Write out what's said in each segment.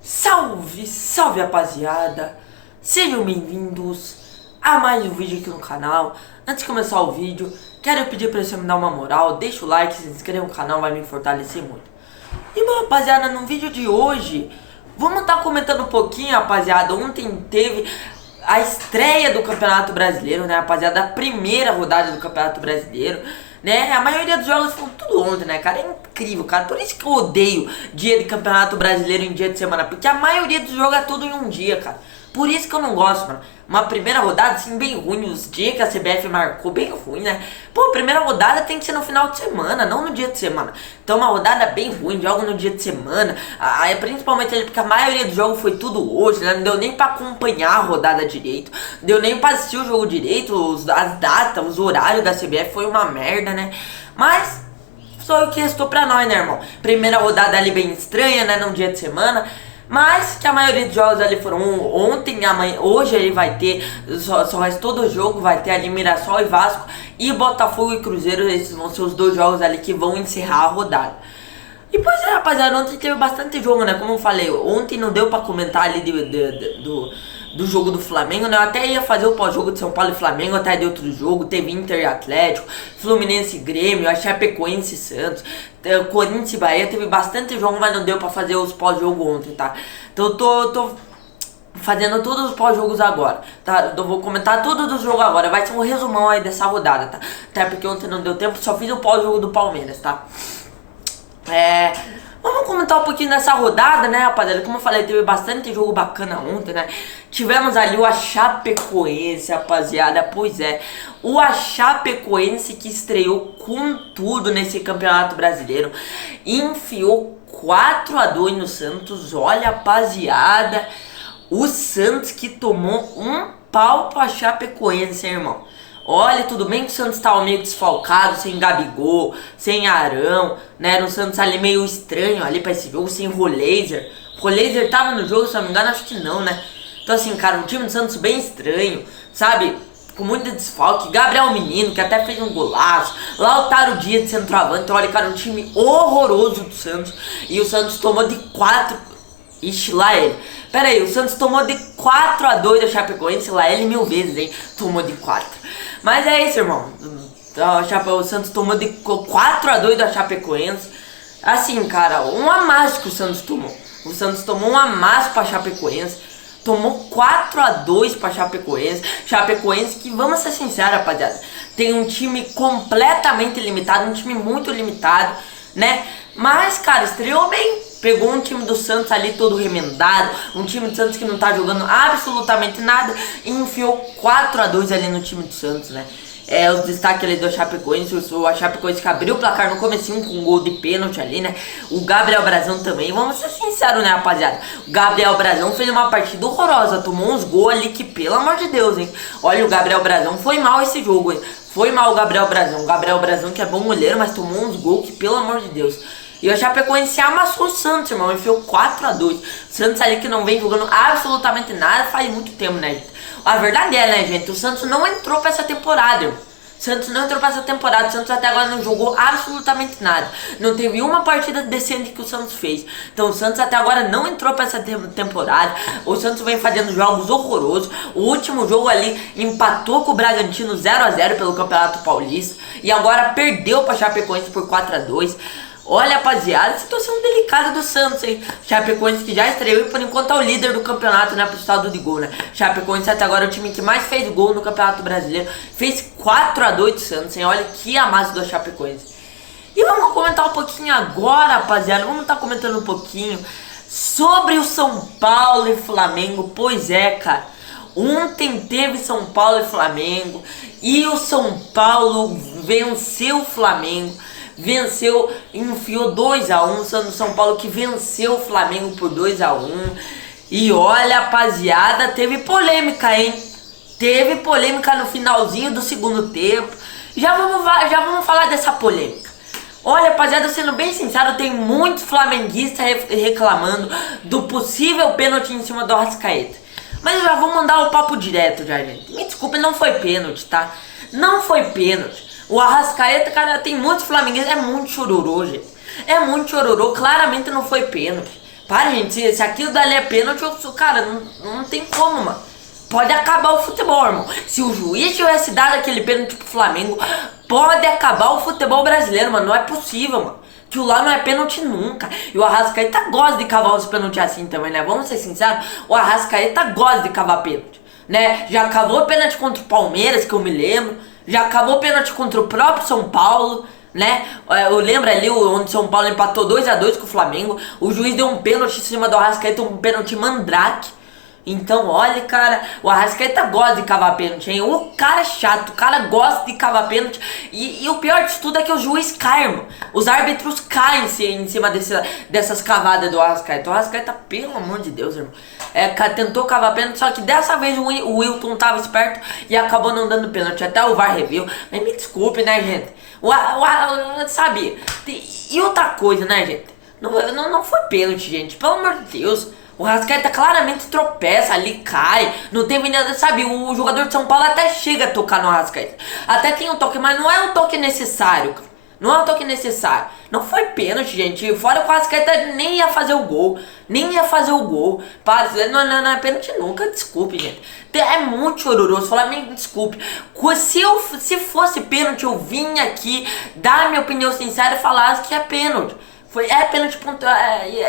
Salve, salve rapaziada, sejam bem-vindos a mais um vídeo aqui no canal. Antes de começar o vídeo, quero pedir pra você me dar uma moral, deixa o like, se inscreva no canal, vai me fortalecer muito. E bom, rapaziada, no vídeo de hoje, vamos estar comentando um pouquinho, rapaziada. Ontem teve a estreia do Campeonato Brasileiro, né, rapaziada, a primeira rodada do Campeonato Brasileiro, né, a maioria dos jogos foram tudo ontem, né, cara, é incrível, cara, por isso que eu odeio dia de Campeonato Brasileiro em dia de semana, porque a maioria dos jogos é tudo em um dia, cara, por isso que eu não gosto, mano. Uma primeira rodada, assim, bem ruim, os dias que a CBF marcou, bem ruim, né? Pô, a primeira rodada tem que ser no final de semana, não no dia de semana. Então, uma rodada bem ruim, jogo no dia de semana, principalmente porque a maioria do jogo foi tudo hoje, né? Não deu nem pra acompanhar a rodada direito, não deu nem pra assistir o jogo direito, as datas, os horários da CBF, foi uma merda, né? Mas só o que restou pra nós, né, irmão? Primeira rodada ali bem estranha, né, num dia de semana. Mas que a maioria dos jogos ali foram ontem, amanhã, hoje ele vai ter, só restou do jogo, vai ter ali Mirassol e Vasco e Botafogo e Cruzeiro, esses vão ser os dois jogos ali que vão encerrar a rodada. E pois é, rapaziada, ontem teve bastante jogo, né, como eu falei, ontem não deu pra comentar ali do jogo do Flamengo, né, eu até ia fazer o pós-jogo de São Paulo e Flamengo, até de outro jogo, teve Inter e Atlético, Fluminense e Grêmio, a Chapecoense e Santos, Corinthians e Bahia, teve bastante jogo, mas não deu pra fazer os pós-jogo ontem, tá? Então eu tô fazendo todos os pós-jogos agora, tá? Eu vou comentar todos os jogos agora, vai ser um resumão aí dessa rodada, tá? Até porque ontem não deu tempo, só fiz o pós-jogo do Palmeiras, tá? Vamos comentar um pouquinho dessa rodada, né, rapaziada? Como eu falei, teve bastante jogo bacana ontem, né? Tivemos ali o Chapecoense, rapaziada. Pois é, o Chapecoense que estreou com tudo nesse Campeonato Brasileiro. Enfiou 4-2 no Santos. Olha, rapaziada, o Santos que tomou um pau pra Chapecoense, hein, irmão? Olha, tudo bem que o Santos tava meio desfalcado, sem Gabigol, sem Arão, né? Era um Santos ali meio estranho ali pra esse jogo, sem Roleiser. Roleiser tava no jogo, se eu não me engano, acho que não, né? Então assim, cara, um time do Santos bem estranho, sabe? Com muito desfalque. Gabriel Menino, que até fez um golaço. Lautaro Dias de centroavante. Então, olha, cara, um time horroroso do Santos. E o Santos tomou de 4... Ixi, lá ele. Pera aí, o Santos tomou de 4-2 da Chapecoense, lá ele 1000 vezes, hein? Tomou de 4. Mas é isso, irmão. O Santos tomou de 4-2 da Chapecoense. Assim, cara, um amasso que o Santos tomou. O Santos tomou um amasso pra Chapecoense. Tomou 4-2 pra Chapecoense. Chapecoense que, vamos ser sinceros, rapaziada, tem um time completamente limitado, um time muito limitado, né? Mas, cara, estreou bem. Pegou um time do Santos ali todo remendado, um time do Santos que não tá jogando absolutamente nada e enfiou 4-2 ali no time do Santos, né? O destaque ali do Chapecoense, o Chapecoense que abriu o placar no comecinho com um gol de pênalti ali, né? O Gabriel Brazão também, vamos ser sinceros, né, rapaziada? O Gabriel Brazão fez uma partida horrorosa, tomou uns gols ali que, pelo amor de Deus, hein? Olha, o Gabriel Brazão foi mal esse jogo, hein? Foi mal o Gabriel Brazão que é bom goleiro, mas tomou uns gols que, pelo amor de Deus. E o Chapecoense amassou o Santos, irmão, enfiou 4-2. O Santos ali que não vem jogando absolutamente nada faz muito tempo, né, gente? A verdade é, né, gente, o Santos não entrou pra essa temporada, irmão. O Santos não entrou pra essa temporada, o Santos até agora não jogou absolutamente nada. Não teve uma partida decente que o Santos fez. Então o Santos até agora não entrou pra essa temporada. O Santos vem fazendo jogos horrorosos. O último jogo ali empatou com o Bragantino 0-0 pelo Campeonato Paulista. E agora perdeu pra Chapecoense por 4-2. Olha, rapaziada, situação delicada do Santos, hein? Chapecoense que já estreou e por enquanto é o líder do campeonato, né? Pro estado de gol, né? Chapecoense até agora é o time que mais fez gol no Campeonato Brasileiro. Fez 4-2 do Santos, hein? Olha que amasso do Chapecoense. E vamos comentar um pouquinho agora, rapaziada. Vamos estar comentando um pouquinho sobre o São Paulo e Flamengo. Pois é, cara. Ontem teve São Paulo e Flamengo. E o São Paulo venceu o Flamengo. Venceu, enfiou 2-1, São Paulo que venceu o Flamengo por 2-1. E olha, rapaziada, teve polêmica, hein? Teve polêmica no finalzinho do segundo tempo. Já vamos falar dessa polêmica. Olha, rapaziada, sendo bem sincero, tem muitos flamenguistas reclamando do possível pênalti em cima do Arrascaeta. Mas eu já vou mandar o papo direto já, gente. Me desculpe, não foi pênalti, tá? Não foi pênalti. O Arrascaeta, cara, tem muitos flamenguistas, é muito chororô, gente. É muito chororô, claramente não foi pênalti. Para, gente, se aquilo dali é pênalti, cara, não tem como, mano. Pode acabar o futebol, irmão. Se o juiz tivesse dado aquele pênalti pro Flamengo, pode acabar o futebol brasileiro, mano. Não é possível, mano. Que o lá não é pênalti nunca. E o Arrascaeta gosta de cavar os pênaltis assim também, né? Vamos ser sinceros, o Arrascaeta gosta de cavar pênalti, né? Já cavou pênalti contra o Palmeiras, que eu me lembro. Já cavou pênalti contra o próprio São Paulo, né? Eu lembro ali onde o São Paulo empatou 2-2 com o Flamengo. O juiz deu um pênalti em cima do Arrascaeta, um pênalti mandrake. Então, olha, cara, o Arrascaeta gosta de cavar pênalti, hein? O cara é chato, o cara gosta de cavar pênalti. E o pior disso tudo é que o juiz cai, irmão. Os árbitros caem em cima dessas cavadas do Arrascaeta. O Arrascaeta, pelo amor de Deus, irmão, tentou cavar pênalti, só que dessa vez o Wilton tava esperto e acabou não dando pênalti. Até o VAR reviu. Mas me desculpe, né, gente? Sabe? E outra coisa, né, gente? Não foi pênalti, gente. Pelo amor de Deus. O Arrascaeta claramente tropeça ali, cai. Não teve nada, sabe? O jogador de São Paulo até chega a tocar no Arrascaeta. Até tem um toque, mas não é um toque necessário, cara. Não é um toque necessário. Não foi pênalti, gente. Fora que o Arrascaeta nem ia fazer o gol. Nem ia fazer o gol. Para, não é pênalti nunca. Desculpe, gente. É muito chororoso. Flamengo, desculpe. Se fosse pênalti, eu vinha aqui dar minha opinião sincera e falar que é pênalti. Pênalti,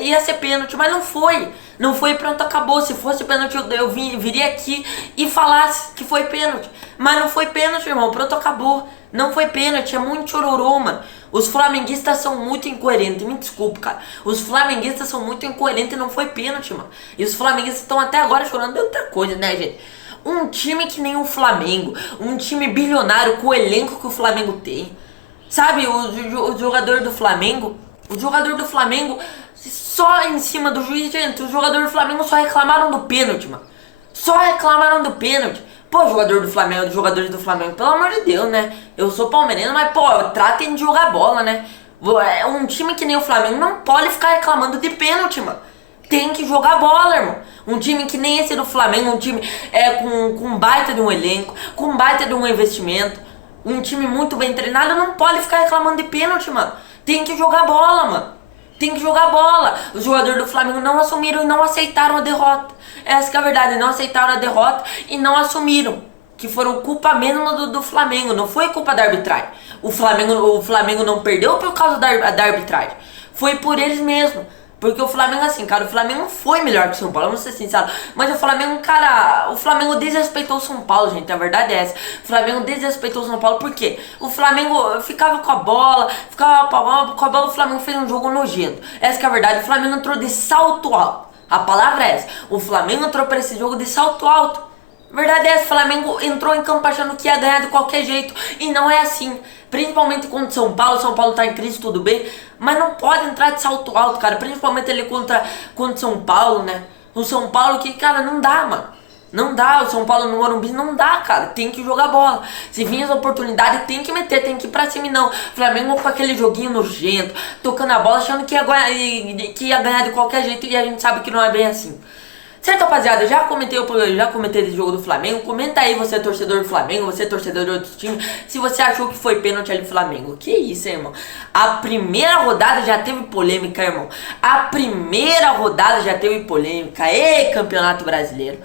ia ser pênalti, mas não foi. Não foi, pronto, acabou. Se fosse pênalti, eu viria aqui e falasse que foi pênalti. Mas não foi pênalti, irmão, pronto, acabou. Não foi pênalti, é muito chororô, mano. Os flamenguistas são muito incoerentes, me desculpe, cara. Os flamenguistas são muito incoerentes e não foi pênalti, mano. E os flamenguistas estão até agora chorando de outra coisa, né, gente? Um time que nem o Flamengo, um time bilionário com o elenco que o Flamengo tem. Sabe, o jogador do Flamengo... O jogador do Flamengo, só em cima do juiz, gente, os jogadores do Flamengo só reclamaram do pênalti, mano. Só reclamaram do pênalti. Pô, jogadores do Flamengo, pelo amor de Deus, né? Eu sou palmeirense, mas, pô, tratem de jogar bola, né? Um time que nem o Flamengo não pode ficar reclamando de pênalti, mano. Tem que jogar bola, irmão. Um time que nem esse do Flamengo, um time com baita de um elenco, com baita de um investimento, um time muito bem treinado, não pode ficar reclamando de pênalti, mano. Tem que jogar bola, mano. Tem que jogar bola. Os jogadores do Flamengo não assumiram e não aceitaram a derrota. Essa que é a verdade. Não aceitaram a derrota e não assumiram. Que foram culpa mesmo do Flamengo. Não foi culpa da arbitragem. O Flamengo não perdeu por causa da arbitragem. Foi por eles mesmos. Porque o Flamengo, assim, cara, o Flamengo foi melhor que o São Paulo, vamos ser sinceros. Mas o Flamengo, cara, o Flamengo desrespeitou o São Paulo, gente, a verdade é essa. O Flamengo desrespeitou o São Paulo, por quê? O Flamengo ficava com a bola, o Flamengo fez um jogo nojento. Essa que é a verdade, o Flamengo entrou de salto alto. A palavra é essa, o Flamengo entrou pra esse jogo de salto alto. Verdade é essa, o Flamengo entrou em campo achando que ia ganhar de qualquer jeito. E não é assim. Principalmente contra o São Paulo tá em crise, tudo bem. Mas não pode entrar de salto alto, cara. Principalmente ele contra o São Paulo, né? O São Paulo que, cara, não dá, mano. Não dá, o São Paulo no Morumbi não dá, cara. Tem que jogar bola. Se vir as oportunidades, tem que meter, tem que ir pra cima e não. Flamengo com aquele joguinho nojento, tocando a bola, achando que ia ganhar de qualquer jeito. E a gente sabe que não é bem assim. Certo, rapaziada, já comentei desse jogo do Flamengo. Comenta aí, você é torcedor do Flamengo, você é torcedor de outros times, se você achou que foi pênalti ali do Flamengo. Que isso, hein, irmão? A primeira rodada já teve polêmica, irmão. A primeira rodada já teve polêmica. Ei, Campeonato Brasileiro.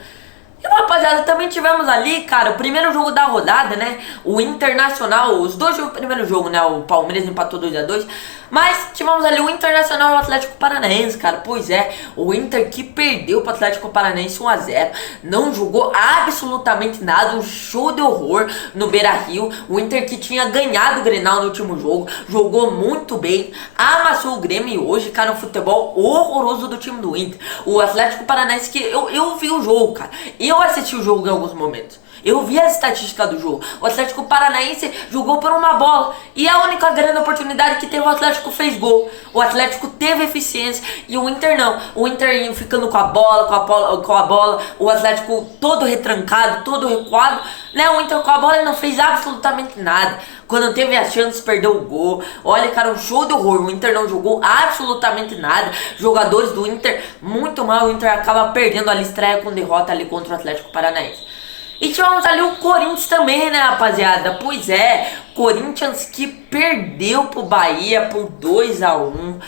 E, rapaziada, também tivemos ali, cara, o primeiro jogo da rodada, né? O Internacional, os dois primeiros jogos, né? O Palmeiras empatou 2-2. Mas tivemos ali o Internacional e o Atlético Paranaense, cara. Pois é, o Inter que perdeu pro Atlético Paranaense 1-0. Não jogou absolutamente nada, um show de horror no Beira-Rio. O Inter que tinha ganhado o Grenal no último jogo, jogou muito bem, amassou o Grêmio e hoje, cara, um futebol horroroso do time do Inter. O Atlético Paranaense que eu vi o jogo, cara. Eu assisti o jogo em alguns momentos. Eu vi as estatísticas do jogo. O Atlético Paranaense jogou por uma bola. E a única grande oportunidade que teve, o Atlético fez gol. O Atlético teve eficiência e o Inter não. O Inter ficando com a bola, o Atlético todo retrancado, todo recuado. Né? O Inter com a bola ele não fez absolutamente nada. Quando teve as chances, perdeu o gol. Olha, cara, um show de horror. O Inter não jogou absolutamente nada. Jogadores do Inter muito mal. O Inter acaba perdendo a estreia com derrota ali contra o Atlético Paranaense. E tivemos ali o Corinthians também, né, rapaziada? Pois é, Corinthians que perdeu pro Bahia por 2-1.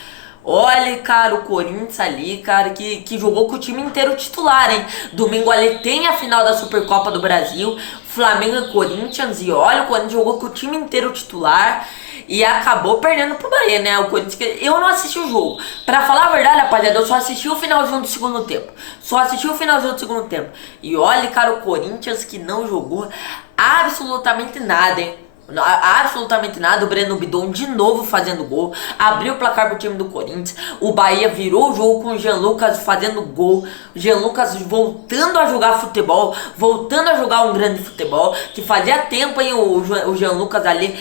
Olha, cara, o Corinthians ali, cara, que jogou com o time inteiro titular, hein? Domingo ali tem a final da Supercopa do Brasil, Flamengo e Corinthians, e olha, o Corinthians jogou com o time inteiro titular e acabou perdendo pro Bahia, né? O Corinthians, eu não assisti o jogo. Pra falar a verdade, rapaziada, eu só assisti o finalzinho do segundo tempo. Só assisti o finalzinho do segundo tempo. E olha, cara, o Corinthians que não jogou absolutamente nada, hein? Absolutamente nada. O Breno Bidon de novo fazendo gol, abriu o placar pro time do Corinthians. O Bahia virou o jogo com o Jean Lucas fazendo gol, Jean Lucas voltando a jogar futebol, voltando a jogar um grande futebol, que fazia tempo, hein, o Jean Lucas ali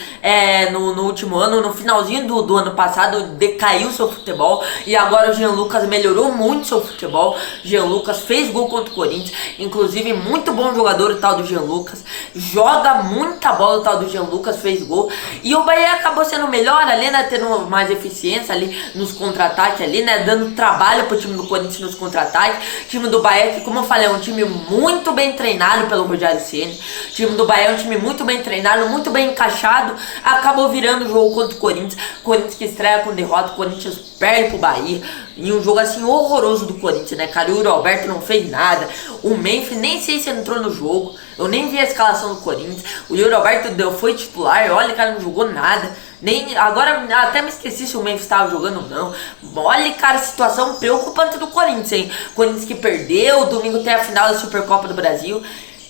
no último ano, no finalzinho do ano passado, decaiu seu futebol, e agora o Jean Lucas melhorou muito seu futebol. Jean Lucas fez gol contra o Corinthians, inclusive muito bom jogador o tal do Jean Lucas, joga muita bola o tal do Jean Lucas, fez gol, e o Bahia acabou sendo melhor ali, né, tendo mais eficiência ali nos contra-ataques ali, né, dando trabalho pro time do Corinthians nos contra-ataques. Time do Bahia que, como eu falei, é um time muito bem treinado pelo Rogério Ceni. Time do Bahia é um time muito bem treinado, muito bem encaixado, acabou virando o jogo contra o Corinthians. Corinthians que estreia com derrota, o Corinthians perde pro Bahia, em um jogo assim horroroso do Corinthians, né, cara. O Yuri Alberto não fez nada, o Memphis nem sei se entrou no jogo, eu nem vi a escalação do Corinthians. O Yuri Alberto foi titular, olha, cara, não jogou nada. Nem, agora até me esqueci se o Memphis estava jogando ou não. Olha, cara, situação preocupante do Corinthians, hein. Corinthians que perdeu, domingo tem a final da Supercopa do Brasil.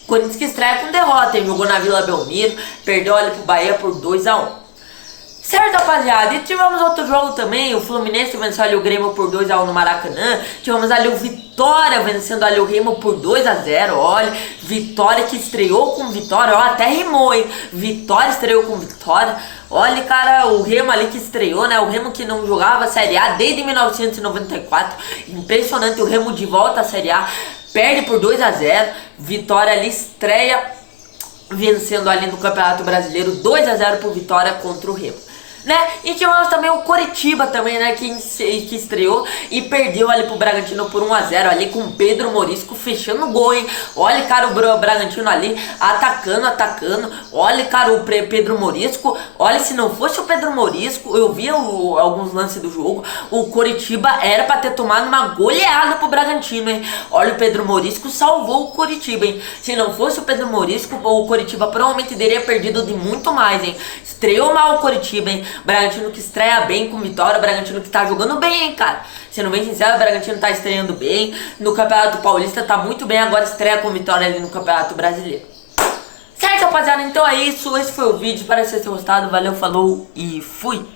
Corinthians que estreia com derrota, hein. Jogou na Vila Belmiro, perdeu ali pro Bahia por 2-1. Certo, rapaziada, e tivemos outro jogo também. O Fluminense venceu ali o Grêmio por 2-1 no Maracanã. Tivemos ali o Vitória vencendo ali o Remo por 2-0. Olha, Vitória que estreou com vitória, ó, até rimou, hein. Vitória estreou com vitória. Olha, cara, o Remo ali que estreou, né, o Remo que não jogava a Série A desde 1994. Impressionante, o Remo de volta à Série A, perde por 2-0. Vitória ali estreia vencendo ali no Campeonato Brasileiro, 2-0 por Vitória contra o Remo, né? E tivemos também o Coritiba também, né, que estreou e perdeu ali pro Bragantino por 1-0 ali com o Pedro Morisco fechando o gol, hein. Olha, cara, o Bragantino ali atacando. Olha, cara, o Pedro Morisco, olha, se não fosse o Pedro Morisco, eu vi alguns lances do jogo, o Coritiba era pra ter tomado uma goleada pro Bragantino, hein. Olha, o Pedro Morisco salvou o Coritiba, hein. Se não fosse o Pedro Morisco, o Coritiba provavelmente teria perdido de muito mais, hein. Estreou mal o Coritiba, hein. Bragantino que estreia bem com vitória, Bragantino que tá jogando bem, hein, cara. Sendo bem sincero, o Bragantino tá estreando bem, no Campeonato Paulista tá muito bem, agora estreia com vitória ali no Campeonato Brasileiro. Certo, rapaziada? Então é isso, esse foi o vídeo, espero que vocês tenham gostado, valeu, falou e fui!